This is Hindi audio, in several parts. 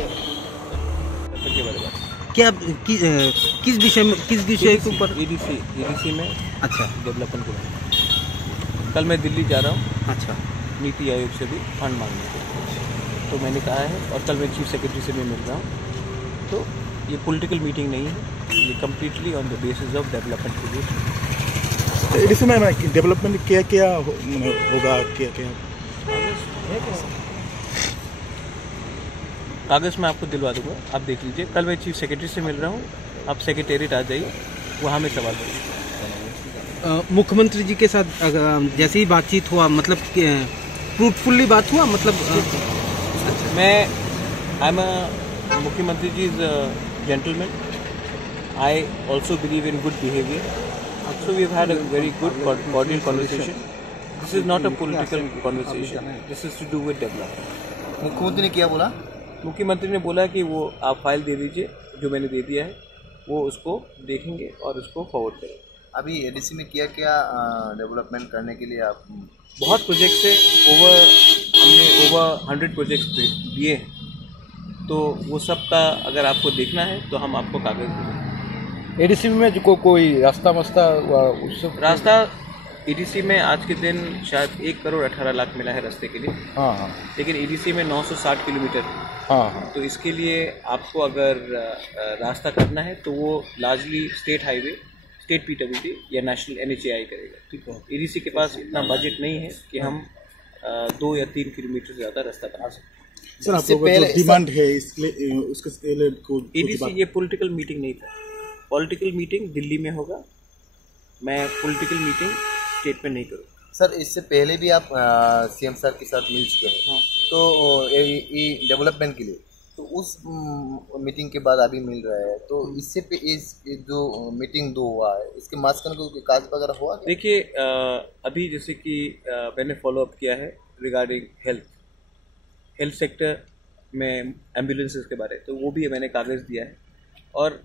के बारे में क्या किस विषय के ऊपर? एडीसी में अच्छा, डेवलपमेंट के बारे में। कल मैं दिल्ली जा रहा हूँ अच्छा, नीति आयोग से भी फंड मांगने को, तो मैंने कहा है, और कल मैं चीफ सेक्रेटरी से भी मिल रहा हूँ। तो ये पॉलिटिकल मीटिंग नहीं है, ये completely on the basis of development के लिए। एडीसी में डेवलपमेंट क्या क्या होगा, क्या क्या कागज़ मैं आपको दिलवा दूंगा, आप देख लीजिए। कल मैं चीफ सेक्रेटरी से मिल रहा हूँ, आप सेक्रेटेरिएट आ जाइए, वहाँ में सवाल करिए। मुख्यमंत्री जी के साथ जैसे ही बातचीत हुआ, मतलब फ्रूटफुली बात हुआ, मतलब मैं आई am a mukhyamantri ji is gentleman, I also believe in good behaviour, so we have had a very good cordial conversation. This is not a political conversation, this is to do with development. मुख्यमंत्री ने क्या बोला? मुख्यमंत्री ने बोला कि वो आप फाइल दे दीजिए, जो मैंने दे दिया है, वो उसको देखेंगे और उसको फॉरवर्ड करेंगे। अभी एडीसी में क्या क्या डेवलपमेंट करने के लिए आप? बहुत प्रोजेक्ट्स है, हमने ओवर 100 प्रोजेक्ट्स दिए हैं, तो वो सब का अगर आपको देखना है तो हम आपको कागज़ देंगे। एडीसी में जो कोई रास्ता रास्ता एडीसी में आज के दिन शायद 1 करोड़ 18 लाख मिला है रास्ते के लिए। हाँ, लेकिन एडीसी में 960 किलोमीटर, हाँ, तो इसके लिए आपको अगर रास्ता करना है तो वो largely state highway, state PWD या नेशनल NHAI करेगा। ठीक है, एडीसी के पास इतना बजट नहीं है कि हम 2 या 3 किलोमीटर से ज़्यादा रास्ता बना सकते। सर, आप लोगों का डिमांड है इसलिए उसके एडीसी ये पॉलिटिकल मीटिंग नहीं था, पॉलिटिकल मीटिंग दिल्ली में होगा, मैं पॉलिटिकल मीटिंग स्टेट में नहीं करूँगा। सर, इससे पहले भी आप सीएम सर के साथ मिल चुके हैं। हाँ। तो ये डेवलपमेंट के लिए तो उस मीटिंग के बाद अभी मिल रहा है, तो इससे पे इस जो मीटिंग 2 हुआ है, इसके मास्कन को काज वगैरह हुआ? देखिए, अभी जैसे कि मैंने फॉलो अप किया है रिगार्डिंग हेल्थ सेक्टर में एम्बुलेंसेस के बारे, तो वो भी मैंने कागज़ दिया है, और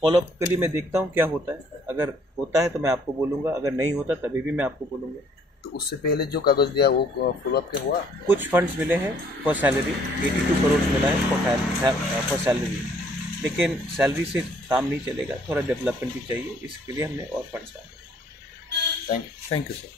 फॉलोअप के लिए मैं देखता हूँ क्या होता है। अगर होता है तो मैं आपको बोलूँगा, अगर नहीं होता तभी भी मैं आपको बोलूँगा। तो उससे पहले जो कागज़ दिया वो फॉलोअप के हुआ? कुछ फंड्स मिले हैं फॉर सैलरी, 82 करोड़ मिला है फॉर सैलरी, लेकिन सैलरी से काम नहीं चलेगा, थोड़ा डेवलपमेंट भी चाहिए, इसके लिए हमने और फंड्स डाले। Thank you sir.